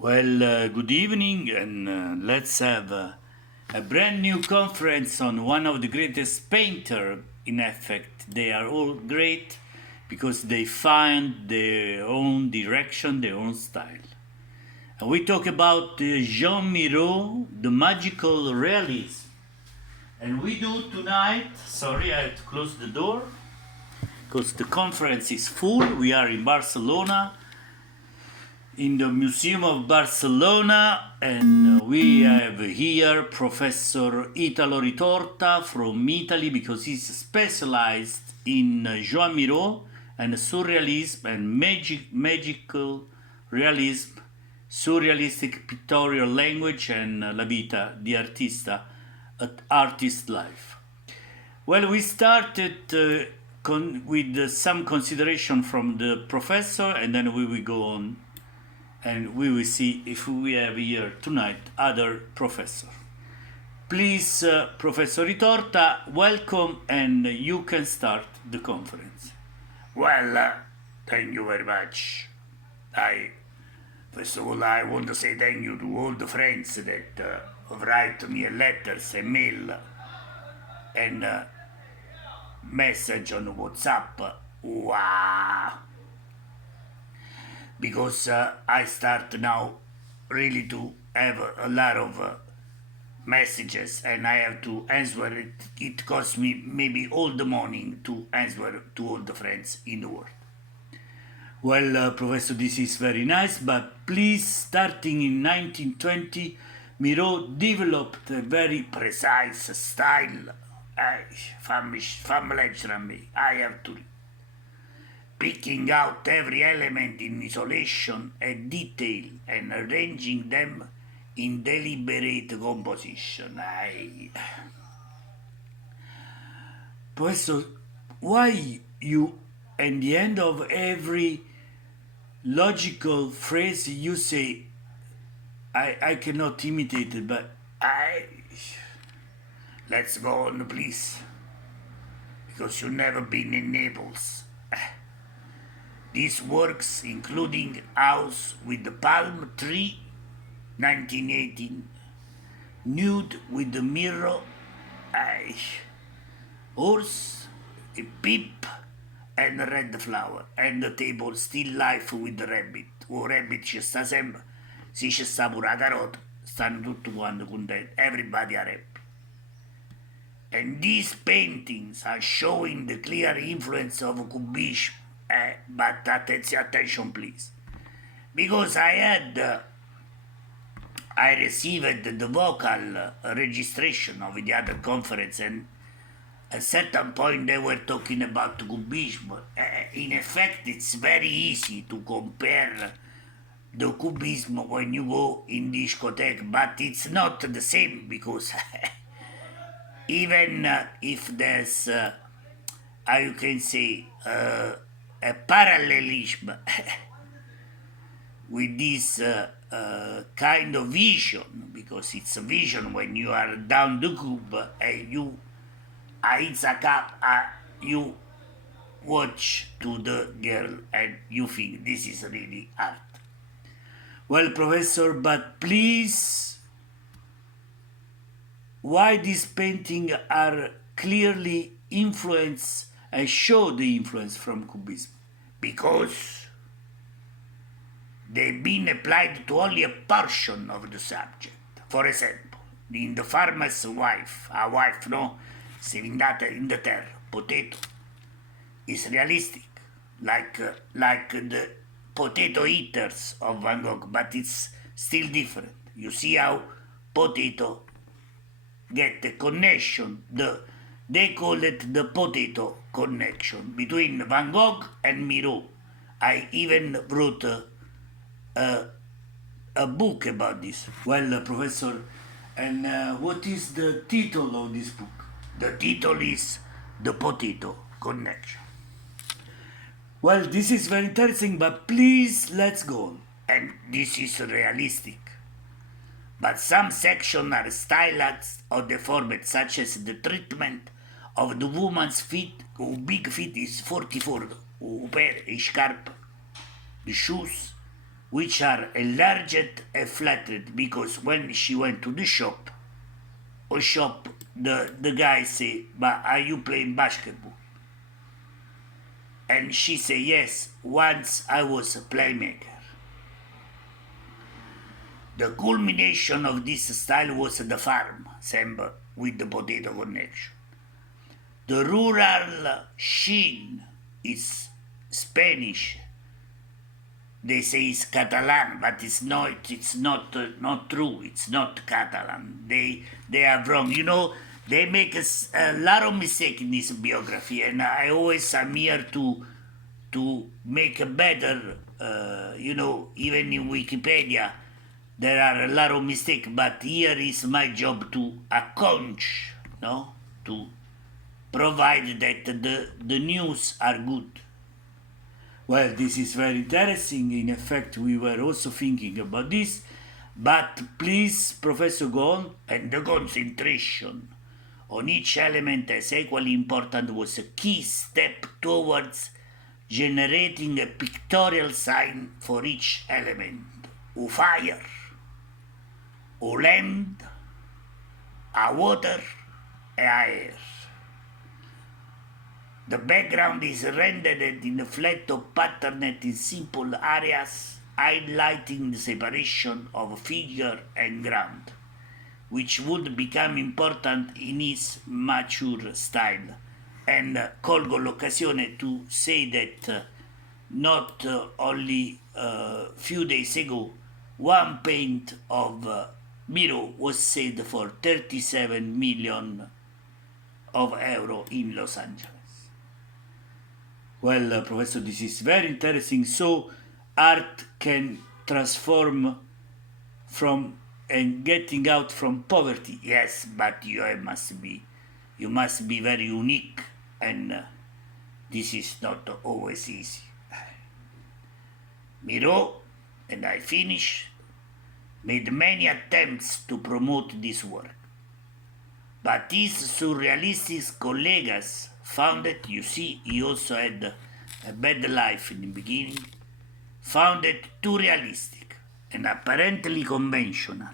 Good evening, and let's have a brand new conference on one of the greatest painter. In effect, they are all great because they find their own direction, their own style. And we talk about Joan Miro, the magical realism. And we do tonight. Sorry, I have to close the door because the conference is full. We are in Barcelona in the Museum of Barcelona, and we have here Professor Italo Ritorta from Italy because he's specialized in Joan Miro and surrealism and magical realism, surrealistic pictorial language, and la vita di artista, artist life. Well, we started with some consideration from the professor, and then we will go on and we will see if we have here tonight other professor. Please, Professor Ritorta, welcome, and you can start the conference. Thank you very much. First of all, I want to say thank you to all the friends that write me letters and mail and message on WhatsApp. Wow! Because I start now really to have a lot of messages and I have to answer it. It costs me maybe all the morning to answer to all the friends in the world. Professor, this is very nice, but please, starting in 1920, Miro developed a very precise style. Fammi leggere me. I have to picking out every element in isolation and detail and arranging them in deliberate composition. Professor, why you, at the end of every logical phrase, you say, I cannot imitate it, but Let's go on, please. Because you've never been in Naples. These works, including House with the Palm Tree, 1918, Nude with the Mirror, Horse, a Peep, and Red Flower, and the Table Still Life with the Rabbit. Rabbit ci sta sempre, sì ci sta pure la carota, stanno tutti quanti contenti, everybody are happy. And these paintings are showing the clear influence of Cubism. But attention please, because I received the vocal registration of the other conference, and at a certain point they were talking about Cubism. In effect, it's very easy to compare the Cubism when you go in discotheque, but it's not the same because even if there's, how you can say, a parallelism with this kind of vision, because it's a vision when you are down the cube and you you watch to the girl and you think this is really art. Well, Professor, but please, why these paintings are clearly influenced and show the influence from Cubism? Because they've been applied to only a portion of the subject. For example, in The Farmer's Wife, a wife, no, serindata in the terra, potato, is realistic, like the potato eaters of Van Gogh, but it's still different. You see how potato get the connection, they call it the potato connection between Van Gogh and Miro. I even wrote a book about this. Well, Professor, and what is the title of this book? The title is The Potato Connection. Well, this is very interesting, but please, let's go on. And this is realistic. But some sections are stylized or deformed, such as the treatment of the woman's feet, whose big feet is 44, who pair a scarp, the shoes, which are enlarged and flattened, because when she went to the shop, the guy say, but are you playing basketball? And she say, yes, once I was a playmaker. The culmination of this style was the farm, same with the potato connection. The rural sheen is Spanish. They say it's Catalan, but it's not. It's not true. It's not Catalan. They are wrong. You know, they make a lot of mistakes in this biography, and I always am here to make a better. You know, even in Wikipedia, there are a lot of mistakes, but here is my job to account, no, to provide that the news are good. Well, this is very interesting. In effect, we were also thinking about this. But please, Professor, go on. And the concentration on each element as equally important was a key step towards generating a pictorial sign for each element. A fire, a land, a water, a air. The background is rendered in a flat or patterned in simple areas, highlighting the separation of figure and ground, which would become important in his mature style. And colgo l'occasione to say that not only a few days ago, one paint of Miro was sold for 37 million of euro in Los Angeles. Well, Professor, this is very interesting. So, art can transform from and getting out from poverty. Yes, but you must be very unique, and this is not always easy. Miro, and I finish, made many attempts to promote this work, but his surrealistic colleagues found it, you see, he also had a bad life in the beginning, found it too realistic and apparently conventional,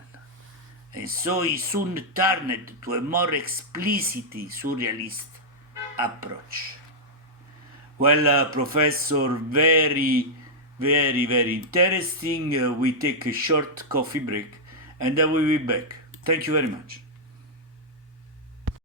and so he soon turned to a more explicitly surrealist approach. Well, Professor, very, very, very interesting. We take a short coffee break and then we'll be back. Thank you very much.